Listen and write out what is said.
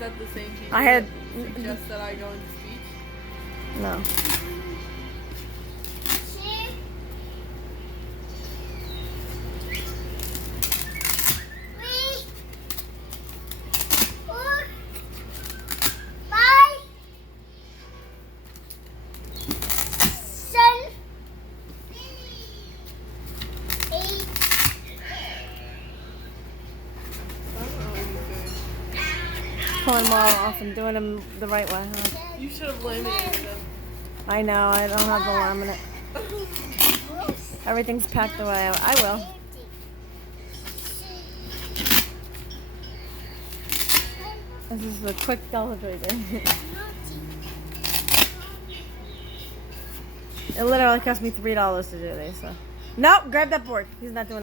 that the same teacher I had that suggests that I go into speech? no. Pulling them all off and doing them the right way, huh? You should have laminated them. I know, I don't have the laminate. Everything's packed away. I will. This is a quick Dollar Tree day. It literally cost me $3 to do these, so. Nope, grab that board. He's not doing